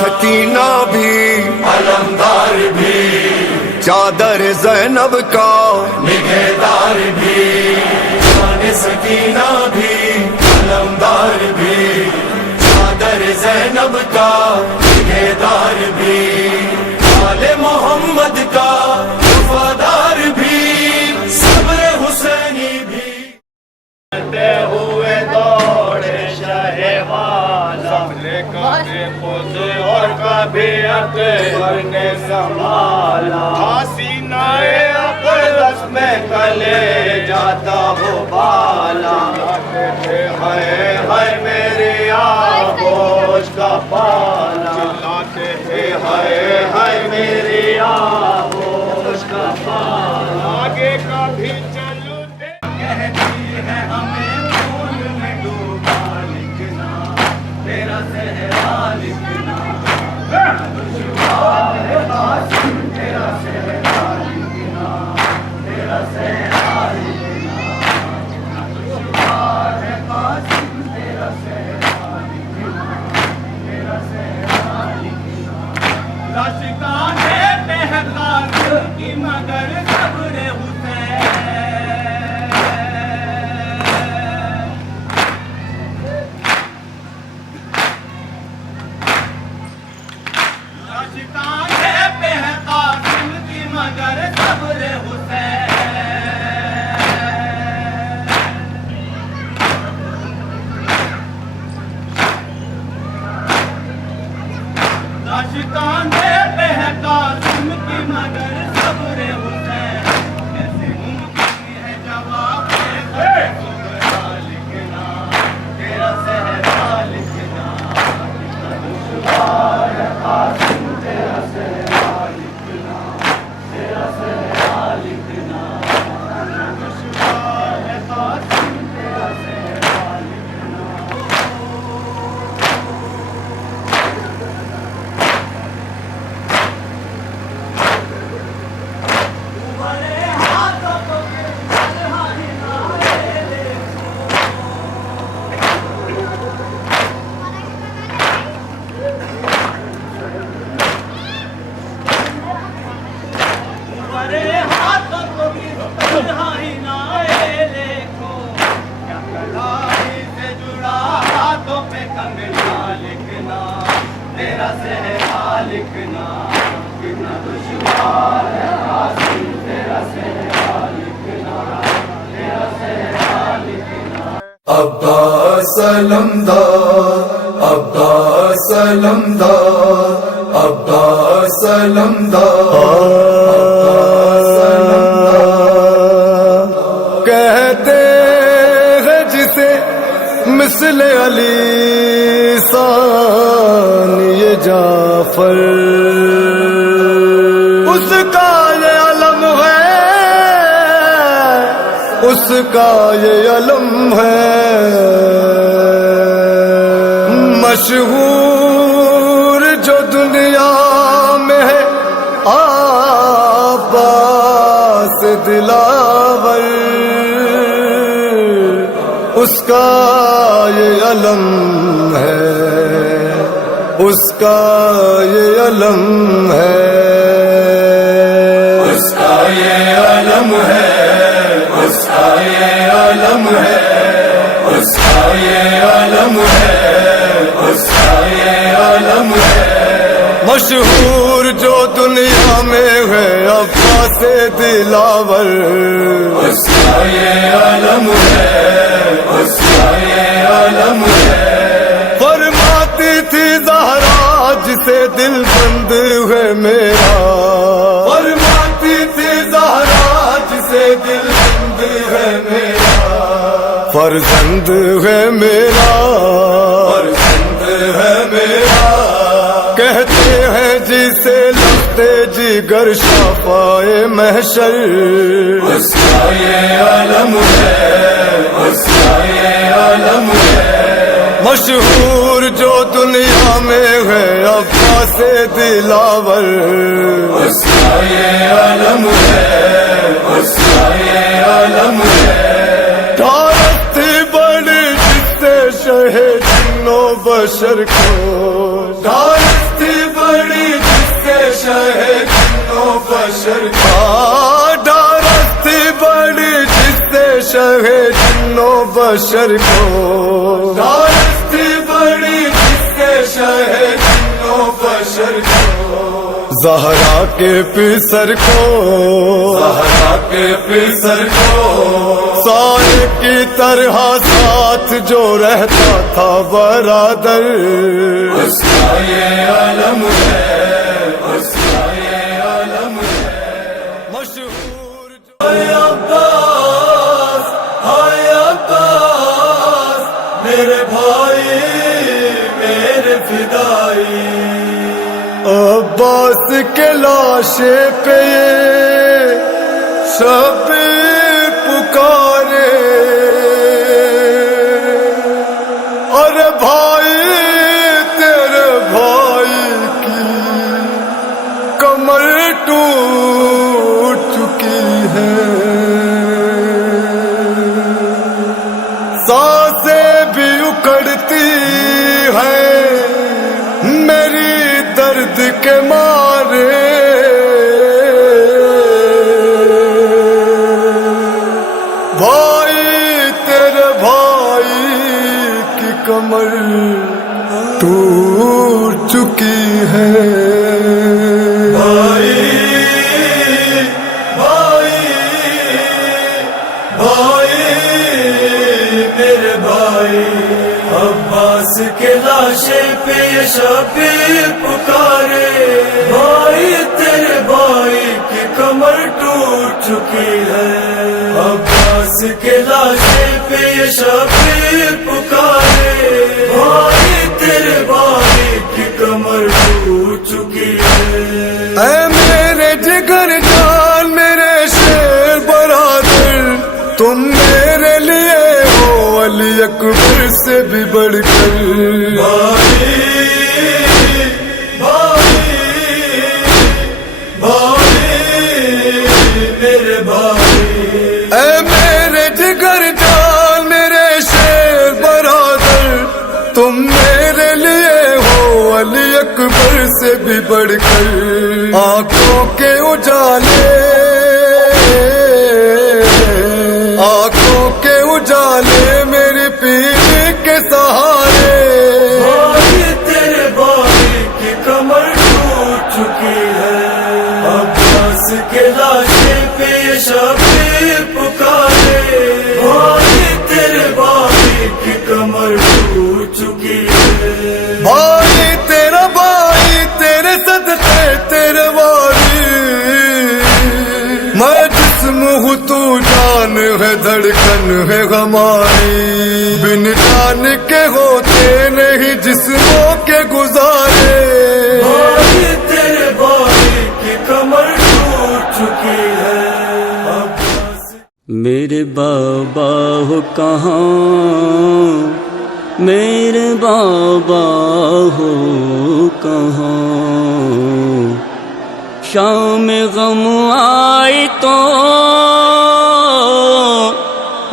سکینہ بھی علمدار بھی، چادر زینب کا نگہدار بھی، جان سکینہ بھی علمدار بھی، چادر زینب کا نگہدار بھی، آل محمد کا وفادار بھی، صبر حسینی بھی، ہوئے دوڑے شاہ والا، کبھی خود اور کبھی اکبر نے سنبھالا، سینہ اقدس میں کلے جاتا ہو بالا، ہائے ہائے میرے آغوش کا پالا، چلاتے ہیں ہائے ہائے میرے آغوش کا پالا، آگے کا بھی چلو کہتی ہے ہمیں پھول میں ڈوبا لکھنا، تیرا صحرا لکھنا، دشوار ہے قاسم تیرا صحرا لکھنا، تیرا صحرا لکھنا، دشوار ہے قاسم تیرا صحرا لکھنا، تیرا صحرا لکھنا، راشقان پہ ہے قاتل کی مگر صبر حسین، عاشقان پہ ہے قاسم کی مگر صبر حسین، کیسے ممکن ہے جواب صحرا لکھنا، تیرا صحرا لکھنا، دشوار ہے قاسم تیرا صحرا لکھنا، تیرا صحرا لکھنا، دشوار ہے قاسم تیرا صحرا لکھنا، تیرا صحرا لکھنا، کتنا دشوار ہے قاسم تیرا صحرا لکھنا، تیرا صحرا لکھنا، عباس علمدار، عباس علمدار، عباس علمدار، کہتے ہیں جسے مثل علی ثانی جعفر، اس کا یہ علم ہے، اس کا یہ علم ہے، مشہور جو دنیا میں ہے عباس دلاور، اس کا یہ علم ہے، اس کا یہ علم ہے، اس کا یہ علم ہے، اس کا یہ علم ہے، اس کا یہ علم ہے، اس کا یہ علم ہے، مشہور جو دنیا میں ہے عباس دلاور، اس کا یہ علم ہے، اس کا یہ علم ہے، فرماتی تھی زہرا جسے دل بند ہے میرا، فرماتی تھی زہرا جسے دل بند ہے میرا، فرزند ہے میرا، فرزند ہے میرا، کہتے ہیں جسے لگتے جگر شفاعِ محشر، اس کا یہ علم ہے، اس کا یہ علم ہے، مشہور جو دنیا میں ہے عباس دلاور، اس کا یہ علم ہے، اس کا یہ علم ہے، دھارت تھی بڑی جس سے شہ جن و بشر کو، دھارت تھی جنو بشر کو ڈارستی بڑی جس سے شہ جنو بشر کو ڈارستی بڑی جس سے شہ جنو بشر کو زہرا کے پسر کو زہرا کے پسر کو سائے کی طرح ساتھ جو رہتا تھا برادر اس کا یہ علم ہے اس کا یہ علم ہے مشہور ہائے عباس میرے بھائی میرے فدائی عباس کے لاشے پہ یہ شبیر پکارے ارے بھائی تیرے بھائی کی کمر ٹوٹ چکی ہے سانسیں بھی اکڑتی ہیں میری درد کے مارے بھائی تیرے بھائی کی کمر ٹوٹ چکی ہے بھائی بھائی بھائی میرے بھائی عباس کے لاشے پہ یہ شبیر پکارے بھائی تیرے بھائی کی کمر ٹوٹ چکی ہے عباس کے لاشے پہ یہ شبیر پکارے بھائی تیرے بھائی کی کمر ٹوٹ چکی ہے اے میرے جگر جان میرے شیر برادر تم میرے لیے ہو علی اکبر سے بھی بڑھ کر بھائی بھائی بھائی میرے بھائی اے میرے جگر جان میرے شیر برادر تم میرے لیے ہو علی اکبر سے بھی بڑھ کر آنکھوں کے اجالے آنکھوں کے اجالے میری پیلی کے سہارے بھائی تیرے بھائی کی کمر ٹوٹ چکی ہے عباس کے لاشے پہ یہ شبیر پکارے بھائی تیرے بھائی کی کمر ٹوٹ چکی ہے بھائی تیرا بھائی تیرے صدقے تیرے واری میں جسم ہوں تو جان ہے دھڑکن ہے ہماری بن جان کے ہوتے نہیں جسموں کے گزارے بھائی تیرے بھائی کی کمر ٹوٹ چکی ہے میرے بابا ہو کہاں میرے بابا ہو کہاں شام غم آئی تو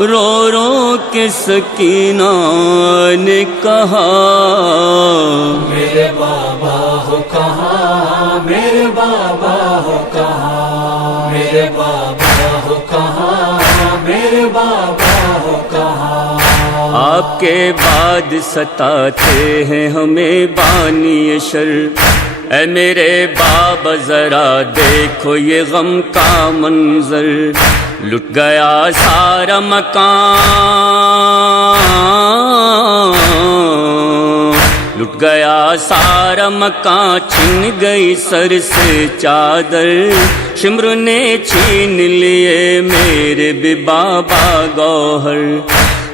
رو رو کے سکینہ نے کہا میرے بابا ہو کہاں میرے بابا ہو کہاں میرے بابا ہو کہاں میرے بابا ہو کہاں آپ کے بعد ستاتے ہیں ہمیں بانی شر اے میرے بابا ذرا دیکھو یہ غم کا منظر لٹ گیا سارا مکان لٹ گیا سارا مکان چھن گئی سر سے چادر شمر نے چھین لیے میرے بھی بابا گوہر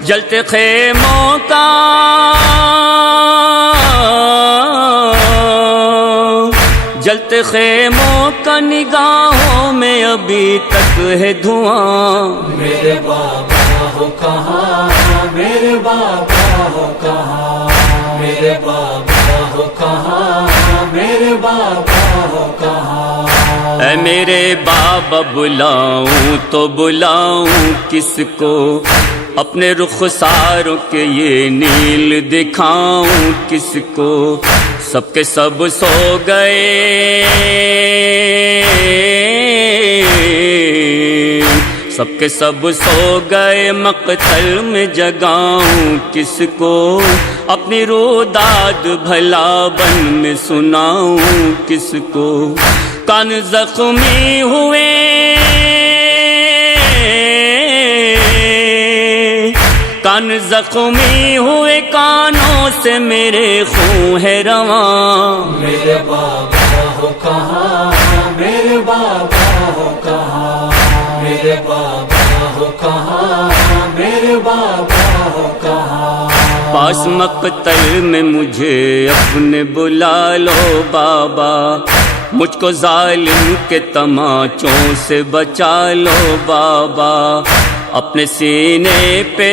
جلتے خیموں کا جلتے خیموں کا نگاہوں میں ابھی تک ہے دھواں میرے بابا ہو کہاں میرے بابا ہو کہاں میرے بابا ہو کہاں میرے بابا ہو کہاں اے میرے بابا بلاؤں تو بلاؤں کس کو اپنے رخساروں کے یہ نیل دکھاؤں کس کو سب کے سب سو گئے سب کے سب سو گئے مقتل میں جگاؤں کس کو، اپنی روداد بھلا بن میں سناؤں کس کو، کان زخمی ہوئے کان زخمی ہوئے کانوں سے میرے خون ہے رواں، میرے بابا ہو کہاں، میرے بابا ہو کہاں، میرے بابا ہو کہاں، میرے بابا ہو کہاں، پاس مقتل میں مجھے اپنے بلا لو بابا، مجھ کو ظالم کے تماچوں سے بچا لو بابا، اپنے سینے پہ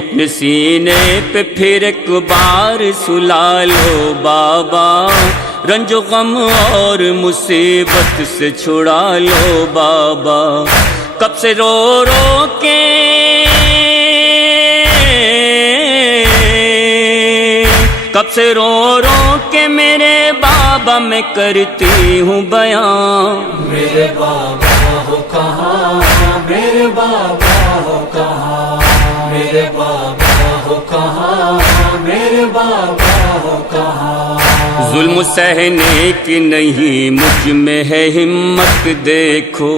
اپنے سینے پہ پھر ایک بار سلا لو بابا، رنج و غم اور مصیبت سے چھڑا لو بابا، کب سے رو رو کے کب سے رو رو کے میرے بابا میں کرتی ہوں بیان، میرے بابا ہو کہاں، میرے بابا ہو کہاں، میرے بابا ہو کہاں، میرے بابا ہو کہاں، ظلم سہنے کی نہیں مجھ میں ہے ہمت دیکھو،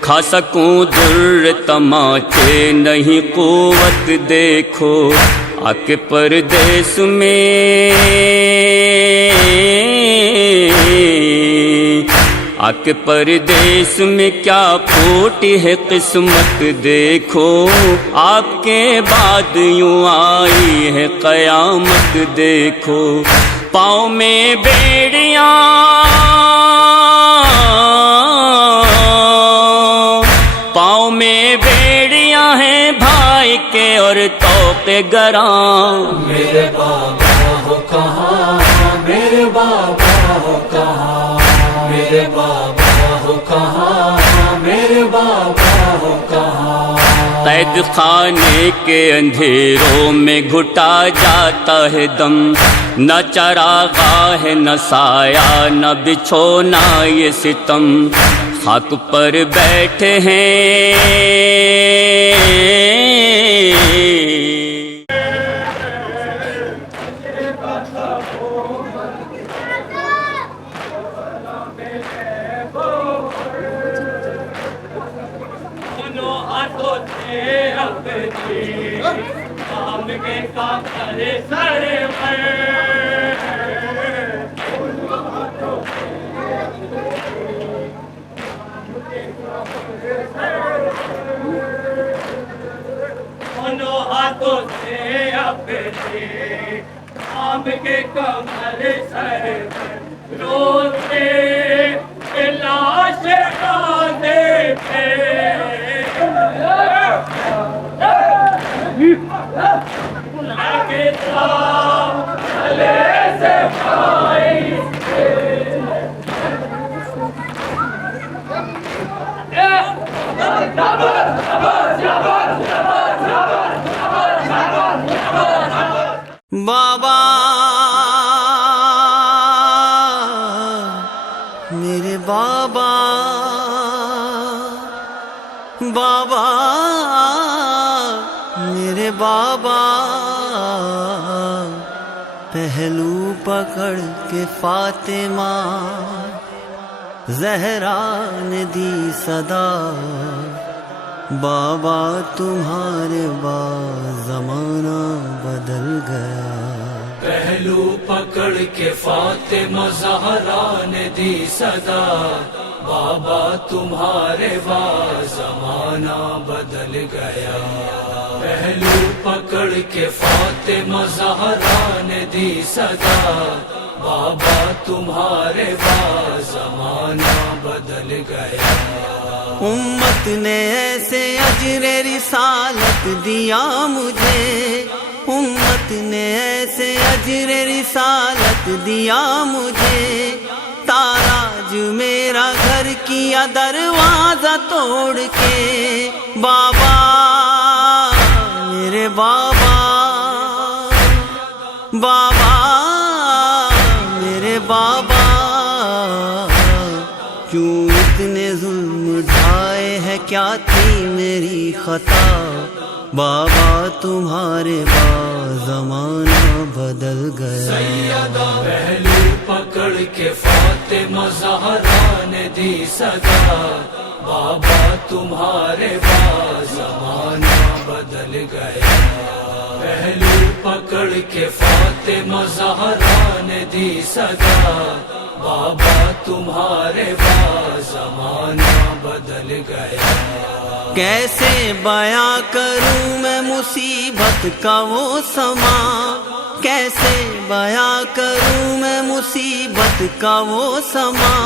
کھا سکوں در تماچے نہیں قوت دیکھو، آ کے پردیس میں آ کے پردیس میں کیا پھوٹی ہے قسمت دیکھو، آپ کے بعد یوں آئی ہے قیامت دیکھو، پاؤں میں بیڑیاں پاؤں میں بیڑیاں ہیں بھائی کے اور توق گراں، میرے بابا ہو کہاں، میرے بابا ہو کہاں، میرے بابا ہو کہاں، میرے بابا ہو کہاں، قید خانے کے اندھیروں میں گھٹا جاتا ہے دم، نہ چراغاں ہے نہ سایہ نہ بچھونا یہ ستم، خاک پر بیٹھے ہیں ہاتھوں سے اپنے آم کے کمر سر روتے لاش کھاتے تھے، لگتا گلے سے بھائی بابا میرے بابا، بابا میرے بابا، پہلو پکڑ کے فاطمہ زہرا نے دی صدا، بابا تمہارے بعد زمانہ بدل گیا، پہلو پکڑ کے فاطمہ زہرا نے دی صدا، بابا تمہارے بعد زمانہ بدل گیا، پہلو پکڑ کے فاطمہ زہرا نے دی صدا، بابا تمہارے بعد زمانہ بدل گیا، امت نے ایسے اجر رسالت دیا مجھے، امت نے ایسے اجر رسالت دیا مجھے، تاراج میرا گھر کیا دروازہ توڑ کے، بابا میرے بابا، بابا میرے بابا، کیوں اتنے ظلم ڈھائے ہے، کیا تھی میری خطا؟ بابا تمہارے بعد زمانہ بدل گیا۔ سیدہ پہلو پکڑ کے فاطمہ زہرا نے دی صدا، بابا تمہارے بعد زمانہ بدل گیا۔ پہلو پکڑ کے فاطمہ زہرا نے دی صدا، بابا تمہارے بعد زمانہ بدل گیا۔ کیسے بیاں کروں میں مصیبت کا وہ سما، کیسے بیاں کروں میں مصیبت کا وہ سما،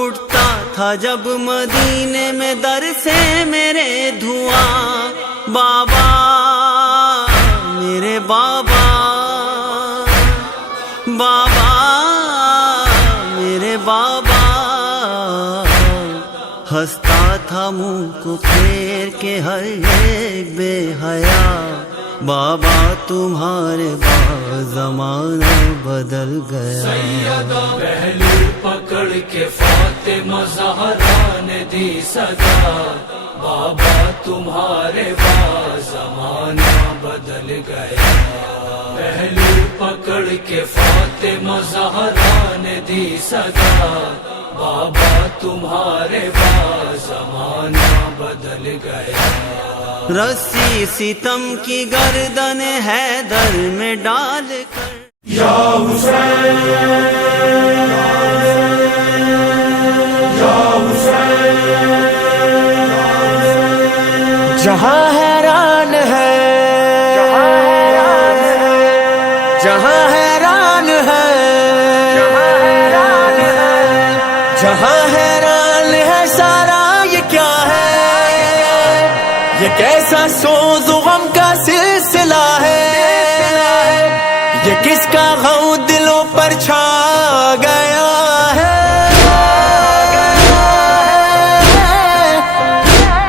اٹھتا تھا جب مدینے میں در سے میرے دھواں، بابا میرے بابا، بابا میرے بابا، ہنستا تھا منہ کو پھیر کے ہر ایک بے حیا، بابا تمہارے بعد زمانہ بدل گیا۔ سیدہ پہلو پکڑ کے فاطمہ زہرا نے دی صدا، بابا تمہارے بعد زمانہ بدل گیا۔ پہلو پکڑ کے فاطمہ زہرا نے دی صدا، بابا تمہارے بعد زمانہ بدل گیا۔ رسی ستم کی گردن حیدر میں ڈال کر یا حسین یا حسین، جہاں حیران ہے، جہاں حیران ہے، جہاں حیران ہے سارا، یہ کیا ہے؟ یہ کیسا سوز و غم کا سلسلہ ہے؟ یہ کس کا غم دلوں پر چھا گیا ہے؟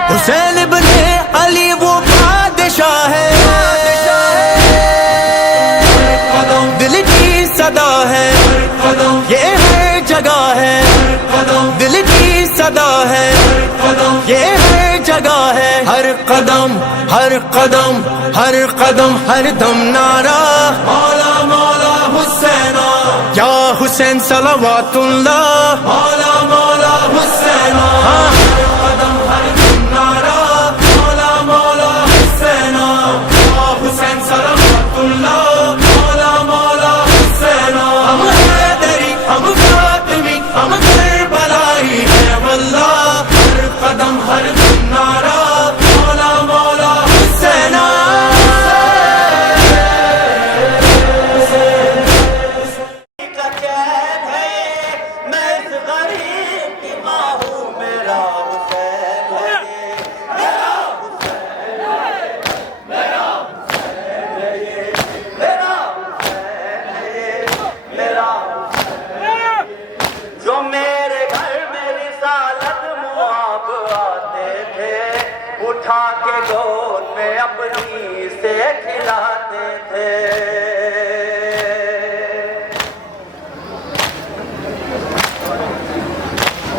حسین ابن علی وہ بادشاہ ہے، دل کی صدا ہے، یہ ہر جگہ ہے، دل کی صدا ہے، یہ ہر جگہ ہے، ہر قدم ہر قدم ہر قدم ہر دم نعرہ مولا مولا حسین، یا حسین صلوات اللہ، مولا مولا حسین، ہر قدم ہر دم نعرہ مولا مولا حسین، یا حسین صلوات اللہ، مولا مولا حسین، ہم حیدری ہم فاطمی ہم کربلائی ہے واللہ، ہر قدم ہر دم نعرہ مولا مولا حسین۔ جو میرے گھر میں رسالت مواب آتے تھے، اٹھا کے گود میں اپنی سے کھلاتے تھے،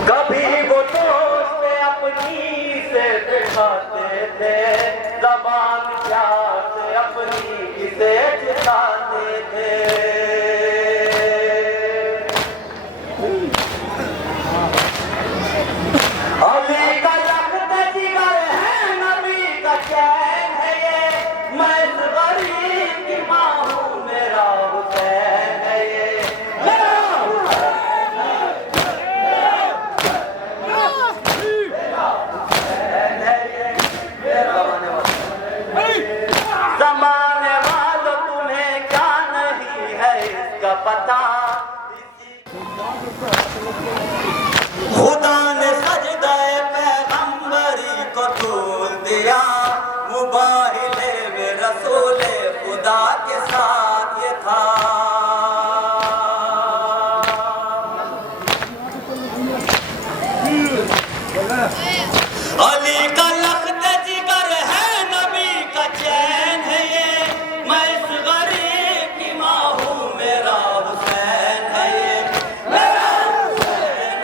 کبھی وہ دوست اپنی سے دکھاتے تھے، زبان پیار سے اپنی سے کھلاتے تھے۔ علی کا لخت جگر ہے، نبی کا چین ہے یہ، میں اس غریب کی ماں ہوں، میرا حسین ہے یہ، میرا حسین ہے یہ، زمانے والوں تمہیں کیا نہیں ہے اس کا پتہ، خدا نے سجدہ پیغمبری کو طول دیا، مباہلے میں رسول خدا کے ساتھ یہ تھا۔ علی کا لخت جگر ہے، نبی کا چین ہے یہ، میں اس غریب کی ماں ہوں، میرا حسین ہے یہ، میرا حسین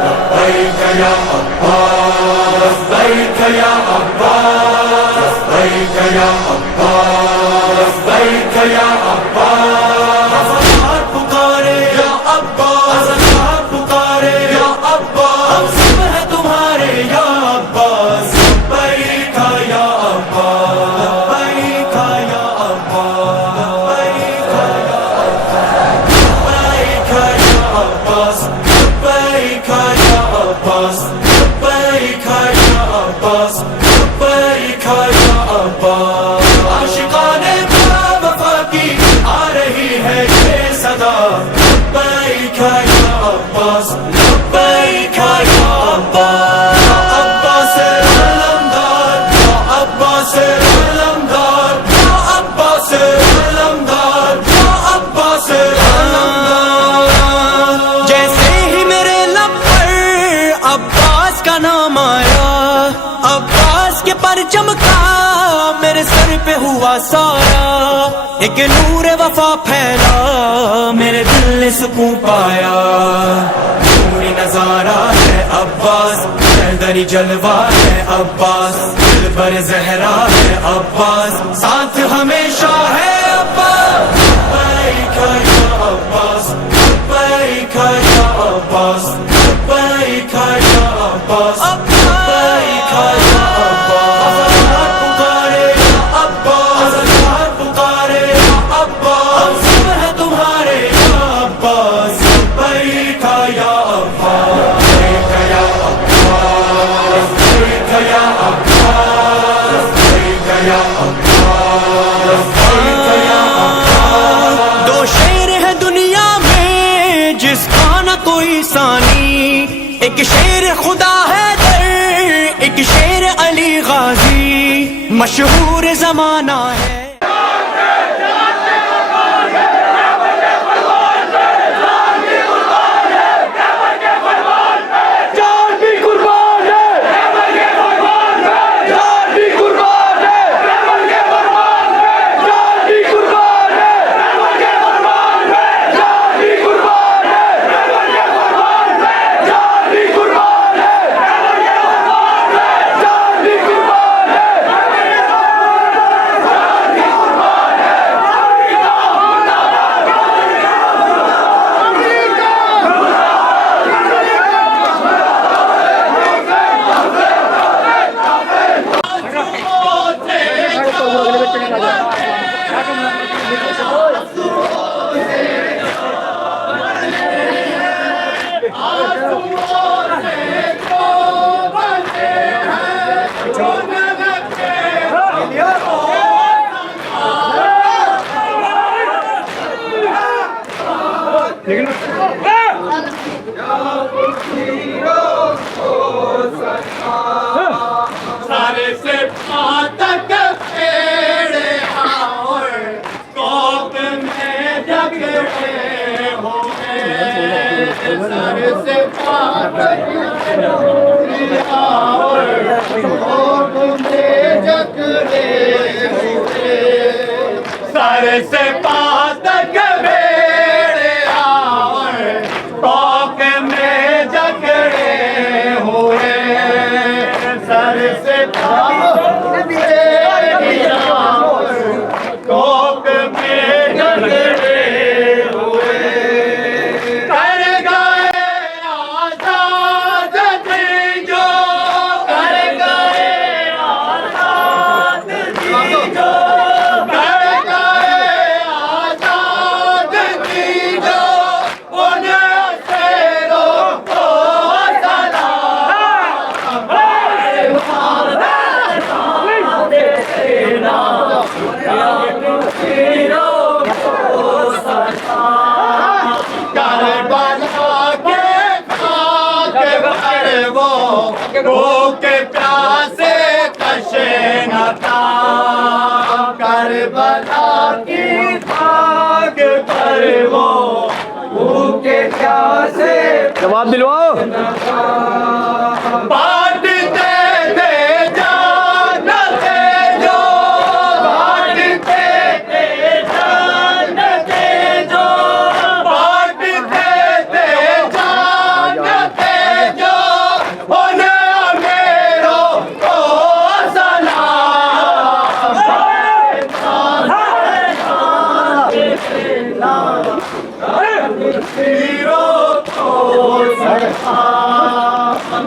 لبیک یا عباس لبیک یا عباس لبیک یا عباس لبیک یا عباس پکارے یا عباس پکارے یا عباس ہم سب ہیں تمہارے یا عباس لبیک یا عباس لبیک یا عباس لبیک یا عباس لبیک یا عباس لبیک یا عباس لبیک یا عباس عاشقان وفا کی آ رہی ہے یہ صدا لبیک یا عباس لبیک یا عباس عباس علمدار یا عباس علمدار یا عباس علمدار یا عباس علمدار جیسے ہی میرے لب پر عباس کا نام آیا عباس کے پرچم کا میرے سر پہ ہوا سارا ایک نور وفا پھیلا میرے دل نے سکون پایا نوری نظارہ ہے عباس حیدری جلوہ ہے عباس دل بر زہرا ہے عباس ساتھ ہمیشہ ہے عباس لبیک یا عباس لبیک یا عباس لبیک یا عباس لبیک یا عباس پکارے یا عباس پکارے یا عباس ہم سب ہیں تمہارے یا عباس لبیک یا عباس لبیک یا عباس لبیک یا عباس لبیک یا عباس لبیک یا عباس دو شیر ہے دنیا میں جس کا نہ کوئی ثانی ایک شیر خدا ہے در ایک شیر علی غازی مشہور زمانہ ہے سارے سے پاتک پیڑے اور کوپ میں جگڑے ہوئے سارے سے پاتک پیڑے اور کوپ میں جگڑے ہوئے سارے سے پاتک پیڑے اور کوپ میں جگڑے ہوئے سر سے کوپ میں جگڑے ہوئے کر گئے آزاد تھی جو کر گئے آزاد تھی جو کر گئے آزاد تھی جو ان شیروں کو بھوکے پیاسے کشے نہ تھا کربلا کی خاک پر وہ بھوکے پیاسے جواب دلواؤ بانٹتے تھے جانتے جو بانٹتے تھے جانتے جو بانٹتے تھے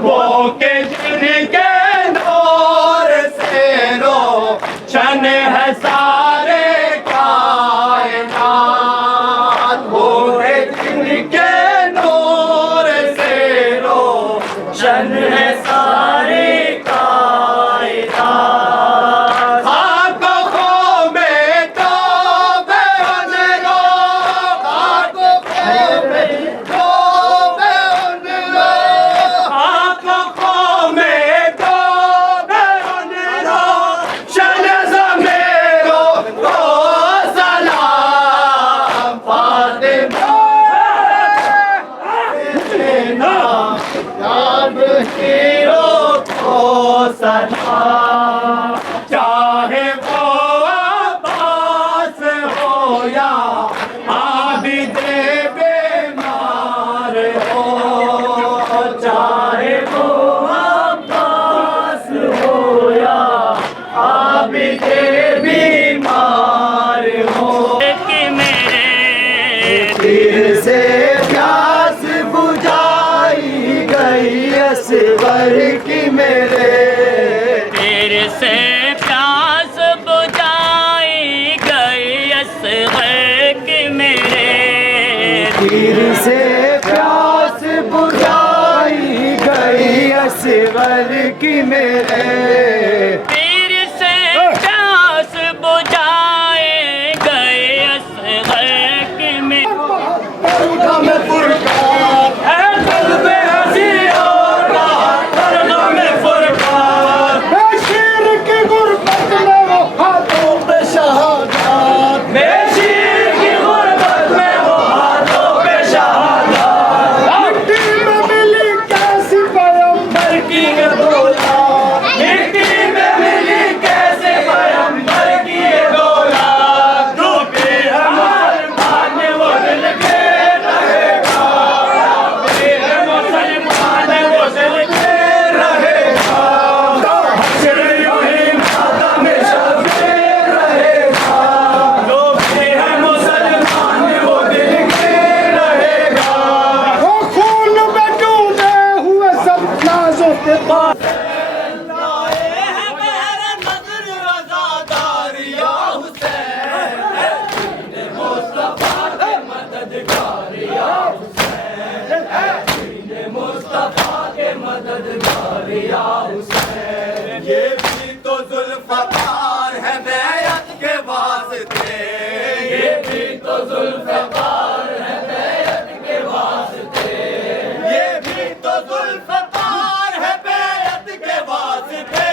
وہ کہ جن کے نور سے روشن ہے سارے کائنات، وہ کہ جن کے نور سے روشن ہے سارے کائنات۔ خاک و خو میں تو بے ان رو، خاک و خو میں تو بے ان رو، خاک و خو میں تو بے ان رو، شن زمین کو سلام فاطمہ یاد ہیرو کو سلام، چاہے وہ عباس ہو یا عابد بیمار ہو، چاہے وہ عباس ہو یا عابد بیمار ہو، کہ میرے تیر سے پیاس بجھائی گئی اصغر کی میرے، تیرے سے پیاس بجھائی گئی اصغر کی میرے، تیر سے پیاس بجھائی گئی اصغر کی میرے، تیر سے پیاس بجھائی گئی اصغر کی میرے، یہ بھی تو ذوالفقار ہے بیعت کے واسطے، یہ بھی تو ذوالفقار ہے بیعت کے واسطے، یہ بھی تو ذوالفقار ہے بیعت کے واسطے،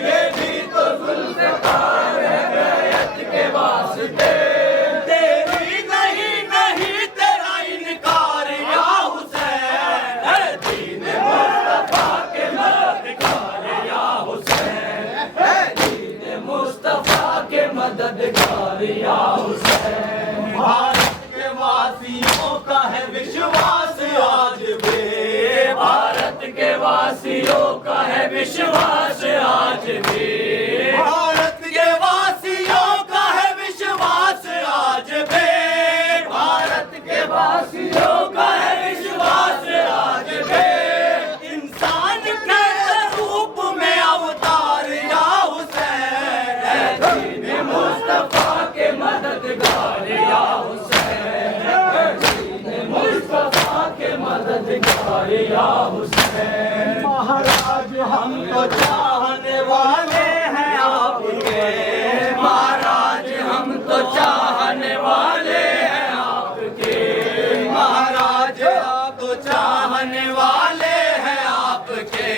یہ بھی تو ذوالفقار ہے بیعت کے واسطے، تیری نہیں نہیں تیرا انکار یا حسین، اے دین مصطفیٰ کے مددگار یا حسین، اے دین مصطفیٰ کے مددگار یا حسین، بھارت کے واسیوں کا ہے وشواس آج بھی، بھارت کے واسیوں کا ہے وشواس آج بھی، بھارت کے واسیوں کا ہے وشواس آج بھی، بھارت کے واسیوں کا ہے وشواس آج بھی، انسان کے روپ میں اوتار یا حسین، اے دین مصطفیٰ کے مددگار یا حسین، اے دین مصطفیٰ کے مددگار یا حسین، مہاراج ہم تو چاہنے والے ہیں آپ کے، مہاراج ہم تو چاہنے والے ہیں آپ کے، مہاراج آپ تو چاہنے والے ہیں آپ کے،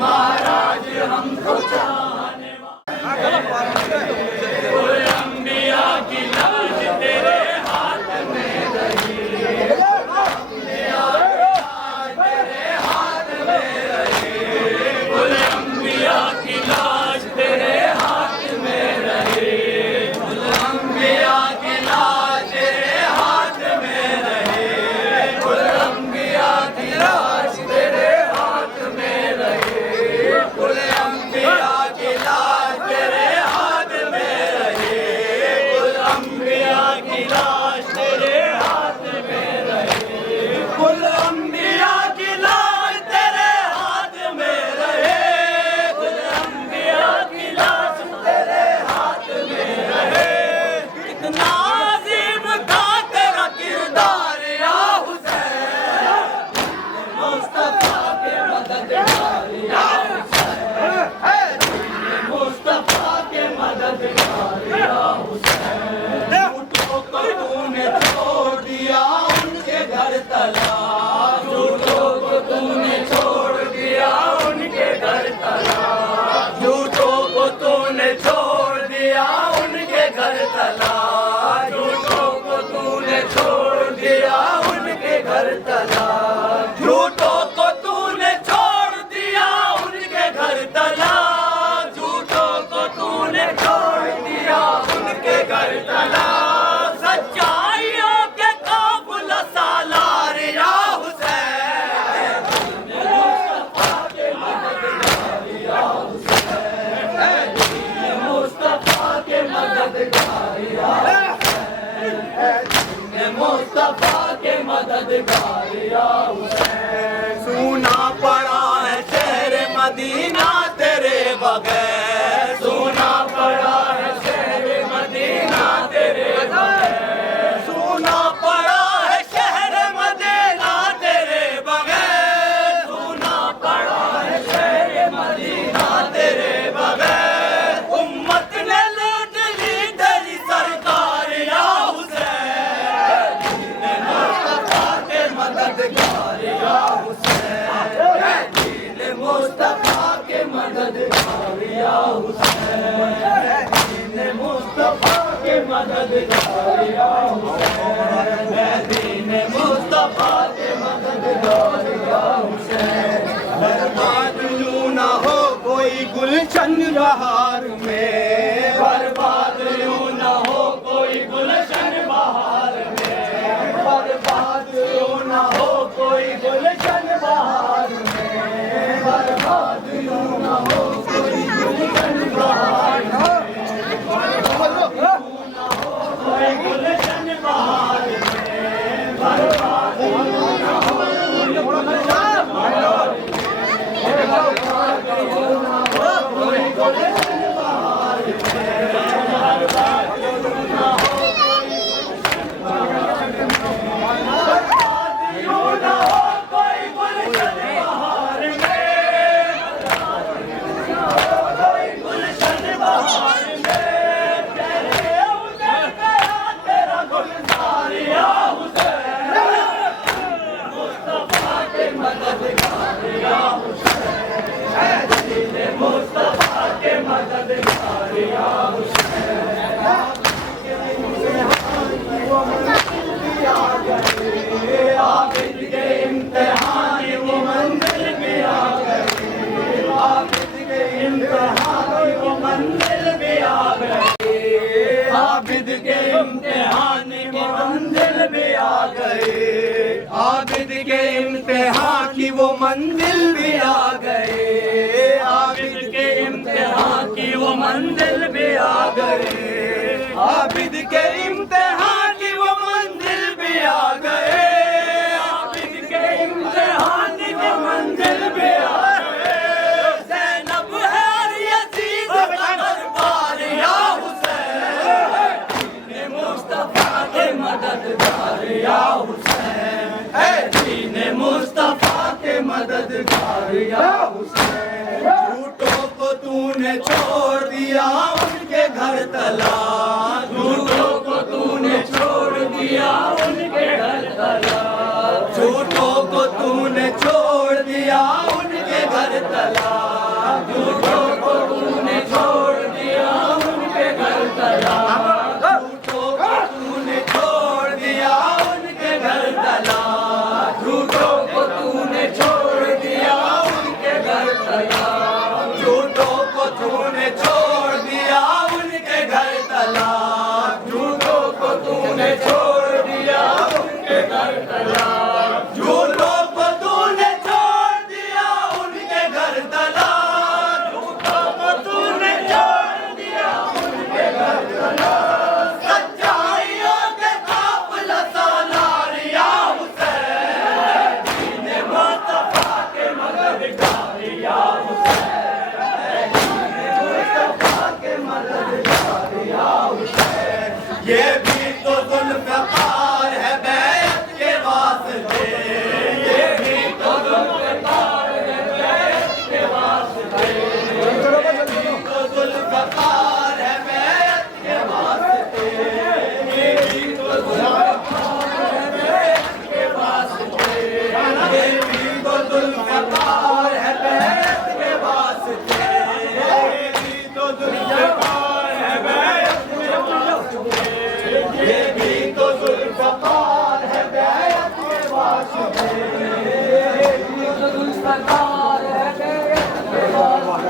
مہاراج ہم تو چاہنے والے، انبیاء کی لاج تیرے ہاتھ میں رہی، انبیاء کی لاج تیرے ہاتھ میں رہی، انبیاء کی لاج تیرے ہاتھ میں رہی، انبیاء کی لاج تیرے ہاتھ میں رہی، انبیاء کی لاج تیرے ہاتھ میں رہی، سونا پڑا ہے شہر مدینہ تیرے بغیر، سونا پڑا ہے شہر مدینہ تیرے بغیر، سونا پڑا ہے شہر مدینہ تیرے بغیر، سونا پڑا ہے شہر مدینہ تیرے بغیر، امت نے لوٹ لی تیری سرکار یا حسین، دین مصطفیٰ کے مددگار یا حسین، دین مصطفیٰ کے مددگار یا حسین، دین مصطفیٰ کے مددگار یا حسین، دین مصطفیٰ کے مددگار یا حسین، برباد یوں نہ ہو کوئی گلشن بہار میں، برباد یوں نہ ہو کوئی گلشن بہار میں، برباد یوں نہ ہو کوئی گلشن بہار میں، برباد یوں نہ ہو کوئی گلشن بہار میں، برباد یوں نہ ہو کوئی گلشن بہار میں، برباد یوں نہ ہو کوئی گلشن بہار میں، عابد کے امتحان وہ منزل بھی آ گئی، عابد کے امتحان وہ منزل بھی آ گئی، عابد کے امتحان کی منزل بھی آ گئی، عابد کے امتحان کی وہ منزل بھی آ گئی، عابد کے امتحان کی وہ منزل بھی آ گئی، عابد کے امتحان کی وہ منزل بھی آ گئے، عابد کے امتحان کی منزل بھی آ گئے، زینب ہے اور یزید کا دربار یا حسین، دین مصطفیٰ کے مددگار یا حسین، اے دین مصطفیٰ کے مددگار یا حسین، جھوٹوں کو تو نے چھوڑ دیا ان کے گھر تلا، جھوٹوں کو تو نے چھوڑ دیا ان کے گھر تلا، جھوٹوں کو تو نے چھوڑ دیا ان کے گھر تلا، جھوٹوں کو تو نے چھوڑ دیا ان کے گھر تلا، جھوٹوں کو تو نے چھوڑ دیا ان کے گھر تلا، جھوٹوں کو تو نے چھوڑ دیا ان کے گھر تلا، جھوٹوں کو تو نے چھوڑ دیا ان کے گھر تلا، جھوٹوں کو تو نے چھوڑ دیا ان کے گھر تلا، جھوٹوں کو تو نے چھوڑ دیا ان کے گھر تلا، جھوٹوں کو تو نے چھوڑ دیا ان کے گھر تلا، سچائیوں کے قافلہ سالار یا حسین، دین مصطفیٰ کے مددگار یا حسین، دین مصطفیٰ کے مددگار یا حسین، یہ بھی تو ذوالفقار ہے بیعت کے واسطے، یہ بھی تو ذوالفقار ہے بیعت کے واسطے، یہ بھی تو ذوالفقار ہے بیعت کے واسطے، یہ بھی تو ذوالفقار ہے بیعت کے واسطے، یہ بھی تو ذوالفقار ہے بیعت کے واسطے، یہ بھی تو ذوالفقار ہے بیعت کے واسطے، یہ بھی تو ذوالفقار ہے بیعت کے واسطے، یہ بھی تو ذوالفقار ہے بیعت کے واسطے،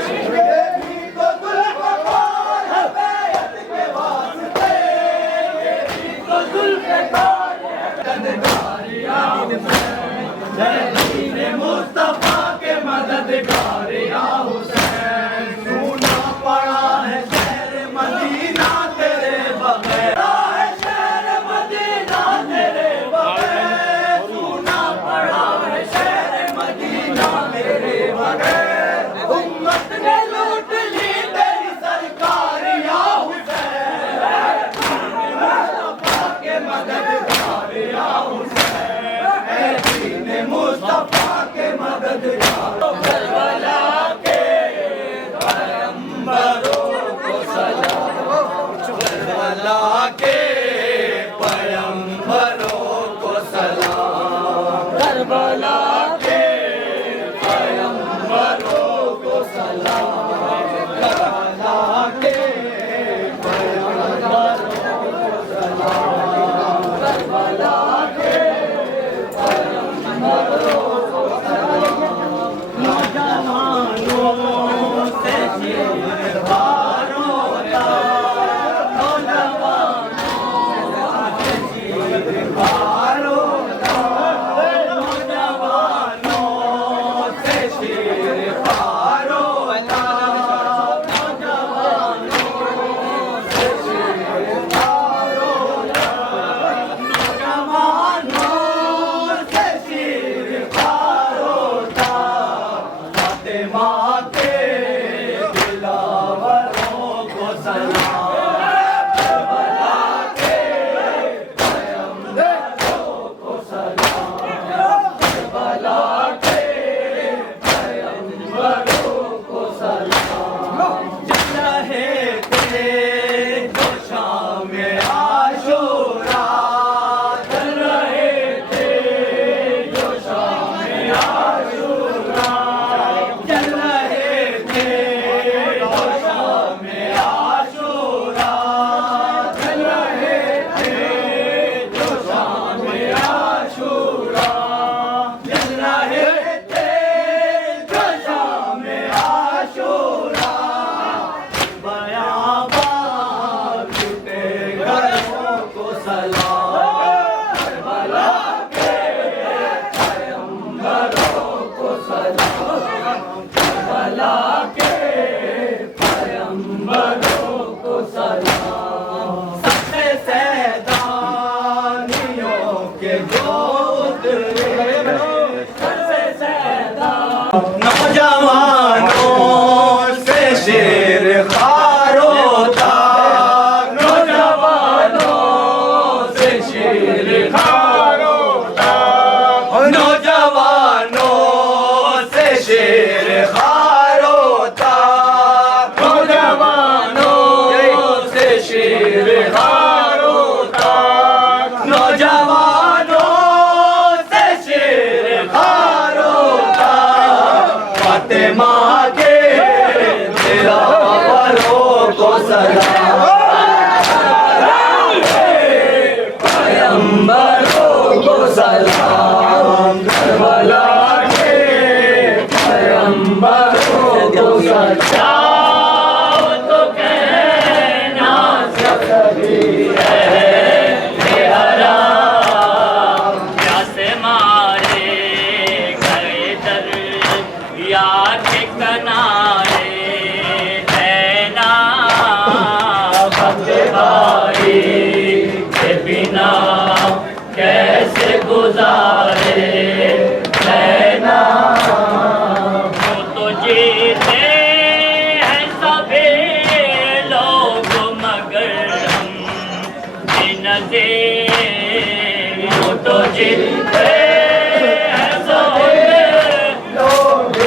یہ بھی تو ذوالفقار ہے بیعت کے واسطے، یہ بھی تو ذوالفقار ہے مددگار یا حسین، دین مصطفیٰ نوجوانوں سے شیر خوار ہوتا، نوجوانوں سے شیر خوار ہوتا، نوجوانوں سے شیر خوار ہوتا، نوجوانوں سے شیر خوار ہوتا، نوجوانوں سے شیر خوار ہوتا، فاطمہ کے دلاوروں کو سلام، پیغمبروں کو سلام، کربلا کے پیغمبروں کو سلام، تو کہنا سبھی ہے حرام، پیاسے مارے گئے دریا کے کنارے اینا بھائی کے بنا کیسے گزارے اینا، وہ تو جیتے ہیں سبھی لوگ مگر ہم بے نظیر، وہ تو جیتے ہیں سبھی لوگ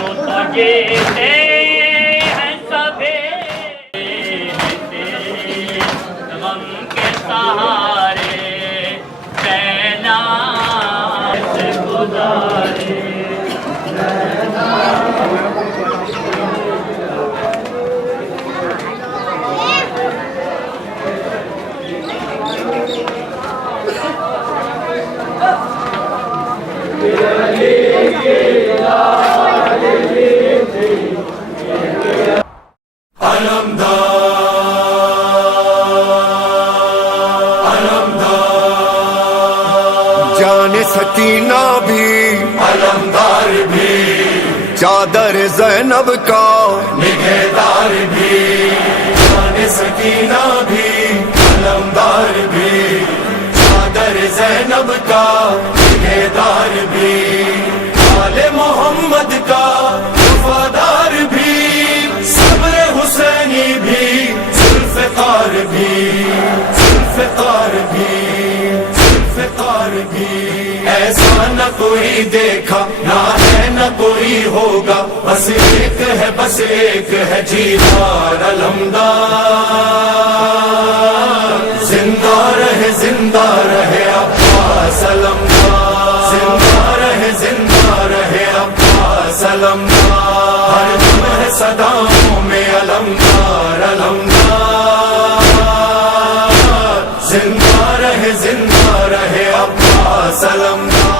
وہ تو جیتے ہیں سبھی غم کے سہارے کہنا سے گزارے جان سکینہ بھی علمدار بھی، چادر زینب کا نگہدار بھی، جان سکینہ بھی علمدار بھی، چادر زینب کا نگہدار بھی، آل محمد کا وفادار بھی، صبر حسینی بھی، ذوالفقار بھی، ذوالفقار بھی، ذوالفقار بھی، ایسا نہ کوئی دیکھا نہ ہے نہ کوئی ہوگا، بس ایک ہے بس ایک ہے جیدار علمدار، زندہ زندہ رہے عباس علمدار، زندہ رہے عباس علمدار، ہر دم ہے صداؤں میں علمدار علمدار، زندہ رہے عباس علمدار۔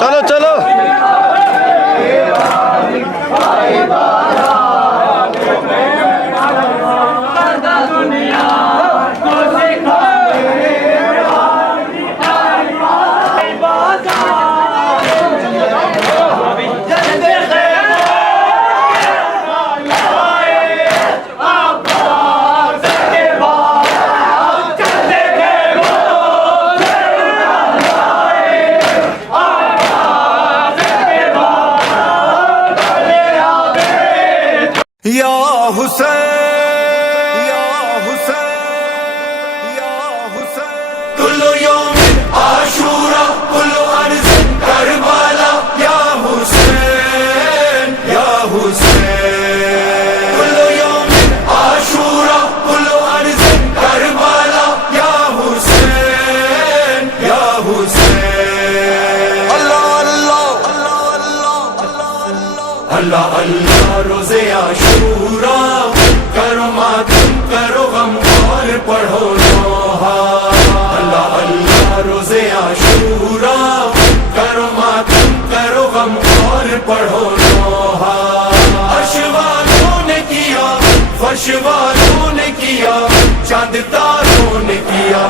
چلو چلو یا حسین یا حسین یا حسین کل یوم عاشورا کل ارض کربلا یا حسین یا حسین کل یوم عاشورا کل ارض کربلا یا حسین یا حسین اللہ اللہ اللہ اللہ اللہ اللہ روزے عاشورا کرو ماتم کرو غم اور پڑھو نوحہ اللہ اللہ روزے عاشورا کرو ماتم کرو غم اور پڑھو نوحہ عرش والوں نے کیا فرش والوں نے کیا چاند تاروں نے کیا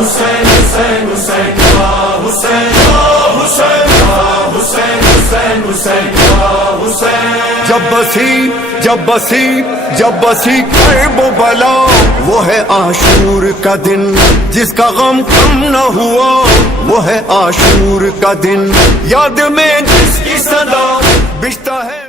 حسین حسین حسین حسین حسین حسین حسین حسین حسین جب بسی کرب و بلا وہ ہے عاشور کا دن جس کا غم کم نہ ہوا وہ ہے عاشور کا دن یاد میں جس کی صدا بجتا ہے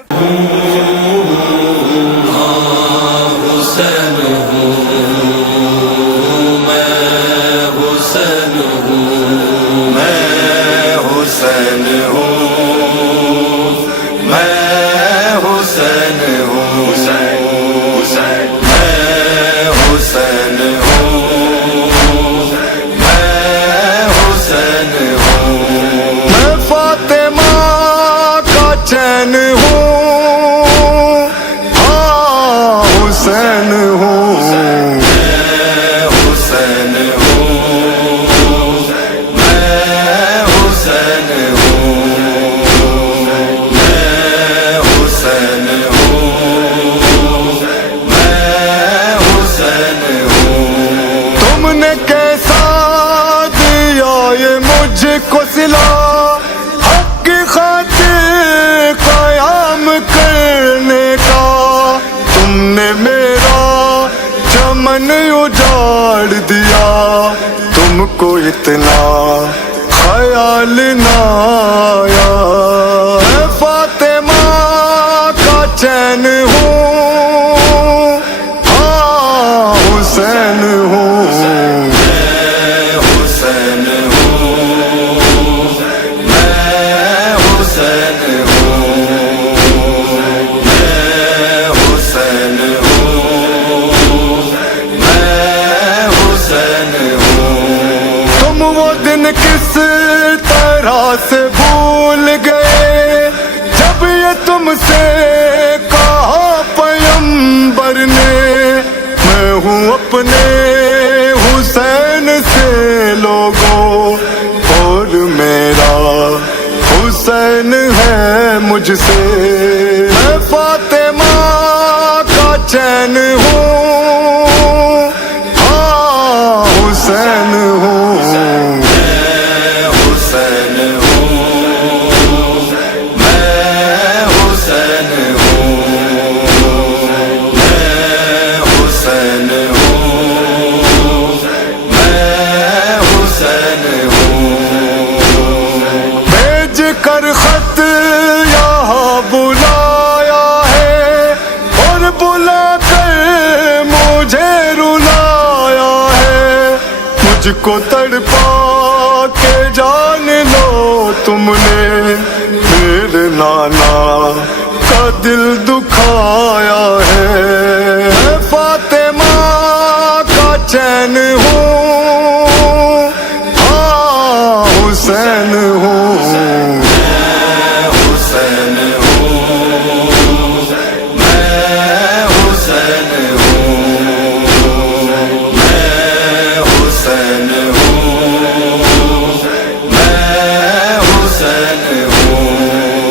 چین ہوں ہاں حسین ہوں میں حسین ہوں میں حسین ہوں میں حسین ہوں میں حسین ہوں تم نے کیسا دیا یہ مجھ کو صلہ حق کی خاطر قیام کرنے کا تم نے میرا چمن اجاڑ دیا تم کو اتنا خیال نہ آیا میں فاطمہ کا چین ہوں ہاں حسین ہوں میں حسین ہوں میں حسین ہوں میں حسین ہوں میں حسین ہوں تم وہ دن کس طرح سے بھول گئے جب یہ تم سے کہا پیغمبر نے میں ہوں اپنے حسین سے لوگوں اور میرا حسین ہے مجھ سے میں فاطمہ کا چین ہوں ہاں حسین ہوں میں حسین ہوں میں حسین ہوں میں حسین ہوں میں حسین ہوں بھیج کر خط یہاں بلایا ہے اور بلا کر مجھے رلایا ہے مجھ کو تڑپا کے جان لو تم نے میرے نانا کا دل دکھایا ہے میں فاطمہ کا چین ہوں ہاں حسین ہوں میں حسین ہوں میں حسین ہوں میں حسین ہوں میں حسین ہوں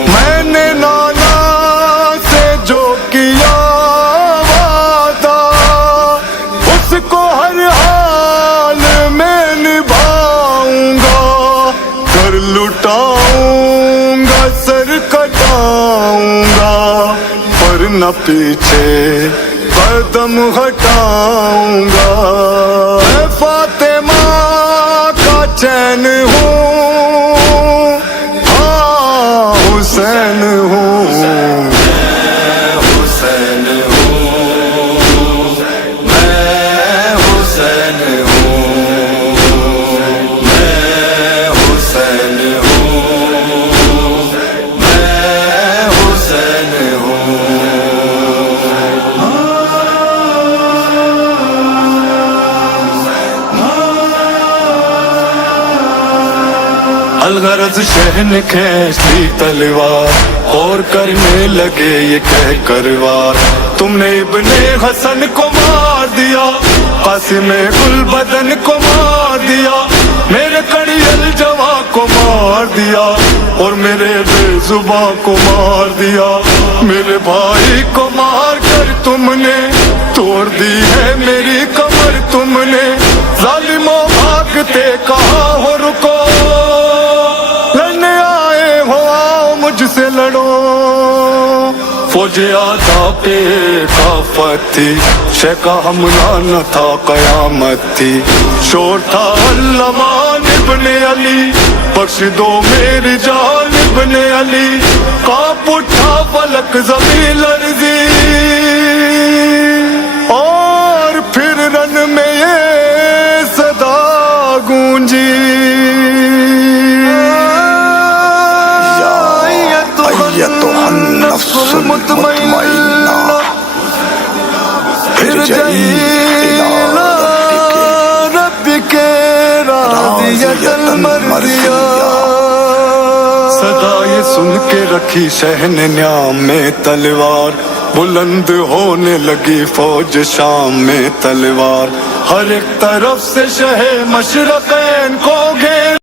میں نے نانا سے جو کیا وعدہ اس کو ہر حال میں نبھاؤں گا کر لٹاؤں گا سر کٹاؤں گا پر نہ پیچھے قدم ہٹاؤں گا میں فاطمہ کا چین ہوں ہاں حسین ہوں میں حسین ہوں میں حسین ہوں میں حسین ہوں میں حسین ہوں غرض شہ نے کھینچ لی تلوار اور کرنے لگے یہ کہہ کر وار تم نے ابن حسن کو مار دیا قاسم گل بدن کو مار دیا میرے کڑی الجوا کو مار دیا اور میرے بے زباں کو مار دیا میرے بھائی کو مار کر تم نے توڑ دی ہے میری کمر تم نے ظالموں بھاگتے کہا ہو رکو لڑنے آئے ہو آؤ مجھ سے لڑو فوج آدھا پہ کافت تھی شے کا حملہ نہ تھا قیامت تھی شور تھا علمان ابن علی بخش دو میری جان ابن علی کانپ اٹھا فلک زمین لرزی اور پھر رن میں یہ صدا گونجی ایتها النفس المطمئنہ ارجعی الی ربک راضیۃ مرضیہ صدا یہ سن کے رکھی شہن نیام میں تلوار بلند ہونے لگی فوج شام میں تلوار ہر ایک طرف سے شہ مشرقین کو گھیر